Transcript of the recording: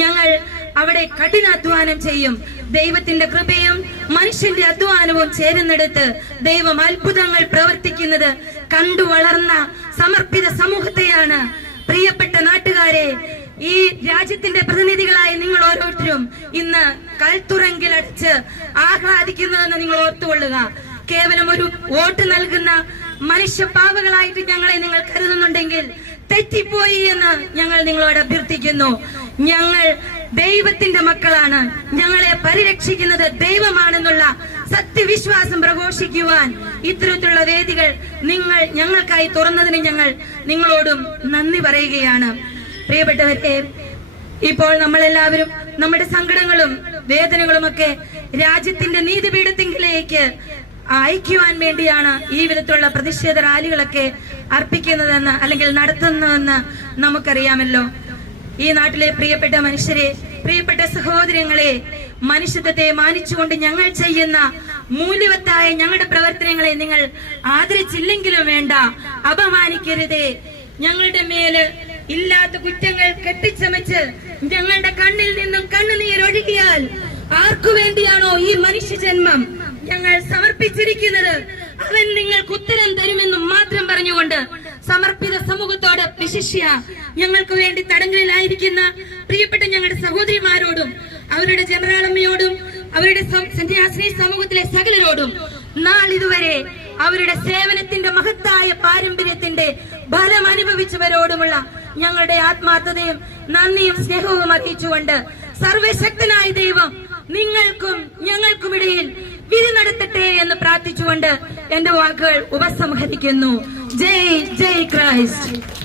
ഞങ്ങൾ അവിടെ കഠിനാധ്വാനം ചെയ്യും. ദൈവത്തിന്റെ കൃപയും മനുഷ്യന്റെ അധ്വാനവും ചേരുന്നിടത്ത് ദൈവം അത്ഭുതങ്ങൾ പ്രവർത്തിക്കുന്നത് കണ്ടു വളർന്ന സമർപ്പിത സമൂഹത്തെയാണ്. പ്രിയപ്പെട്ട നാട്ടുകാരെ ഈ രാജ്യത്തിന്റെ പ്രതിനിധികളായ നിങ്ങൾ ഓരോരുത്തരും ഇന്ന് കൽത്തുറങ്കിലടച്ച് ആഹ്ലാദിക്കുന്നതെന്ന് നിങ്ങൾ ഓർത്തുകൊള്ളുക. കേവലം ഒരു വോട്ട് നൽകുന്ന മനുഷ്യപാവകളായിട്ട് ഞങ്ങളെ നിങ്ങൾ കരുതുന്നുണ്ടെങ്കിൽ തെറ്റിപ്പോയി എന്ന് ഞങ്ങൾ നിങ്ങളോട് അഭ്യർത്ഥിക്കുന്നു. ഞങ്ങൾ ദൈവത്തിന്റെ മക്കളാണ്. ഞങ്ങളെ പരിരക്ഷിക്കുന്നത് ദൈവമാണെന്നുള്ള സത്യവിശ്വാസം പ്രഘോഷിക്കുവാൻ ഇത്തരത്തിലുള്ള വേദികൾ നിങ്ങൾ ഞങ്ങൾക്കായി തുറന്നതിന് ഞങ്ങൾ നിങ്ങളോടും നന്ദി പറയുകയാണ്. പ്രിയപ്പെട്ടവരെ ഇപ്പോൾ നമ്മളെല്ലാവരും നമ്മുടെ സങ്കടങ്ങളും വേദനകളും ഒക്കെ രാജ്യത്തിന്റെ നീതിപീഠത്തിങ്കിലേക്ക് അയക്കുവാൻ വേണ്ടിയാണ് ഈ വിധത്തിലുള്ള പ്രതിഷേധ റാലികളൊക്കെ അർപ്പിക്കുന്നതെന്ന് അല്ലെങ്കിൽ നടത്തുന്നതെന്ന് നമുക്കറിയാമല്ലോ. ഈ നാട്ടിലെ പ്രിയപ്പെട്ട മനുഷ്യരെ പ്രിയപ്പെട്ട സഹോദരങ്ങളെ മനുഷ്യത്വത്തെ മാനിച്ചുകൊണ്ട് ഞങ്ങൾ ചെയ്യുന്ന മൂല്യവത്തായ ഞങ്ങളുടെ പ്രവർത്തനങ്ങളെ നിങ്ങൾ ആദരിച്ചില്ലെങ്കിലും വേണ്ട. അപമാനിക്കരുത്. ഞങ്ങളുടെ മേൽ ഇല്ലാത്ത കുറ്റങ്ങൾ കെട്ടിച്ചമച്ച് ഞങ്ങളുടെ കണ്ണിൽ നിന്നും കണ്ണുനീരൊഴുകിയാൽ ആർക്കു വേണ്ടിയാണോ ഈ മനുഷ്യ ജന്മം ഞങ്ങൾ സമർപ്പിച്ചിരിക്കുന്നത്. അവൻ നിങ്ങൾക്ക് ഉത്തരം തരുമെന്നും മാത്രം സമർപ്പിത സമൂഹത്തോട് വിശിഷ്യ ഞങ്ങൾക്ക് വേണ്ടി തടങ്കലിലായിരിക്കുന്ന പ്രിയപ്പെട്ട ഞങ്ങളുടെ സഹോദരിമാരോടും അവരുടെ ജനറാളമ്മയോടും അവരുടെ സന്യാസിനി സമൂഹത്തിലെ സകലരോടും ഇതുവരെ അവരുടെ സേവനത്തിന്റെ മഹത്തായ പാരമ്പര്യത്തിന്റെ ഫലം അനുഭവിച്ചവരോടുമുള്ള ഞങ്ങളുടെ ആത്മാർത്ഥതയും നന്ദിയും സ്നേഹവും അറിയിച്ചുകൊണ്ട് സർവശക്തനായ ദൈവം നിങ്ങൾക്കും ഞങ്ങൾക്കുമിടയിൽ വിധി നടത്തട്ടെ എന്ന് പ്രാർത്ഥിച്ചുകൊണ്ട് എന്റെ വാക്കുകൾ ഉപസംഹരിക്കുന്നു. Day, day, Christ.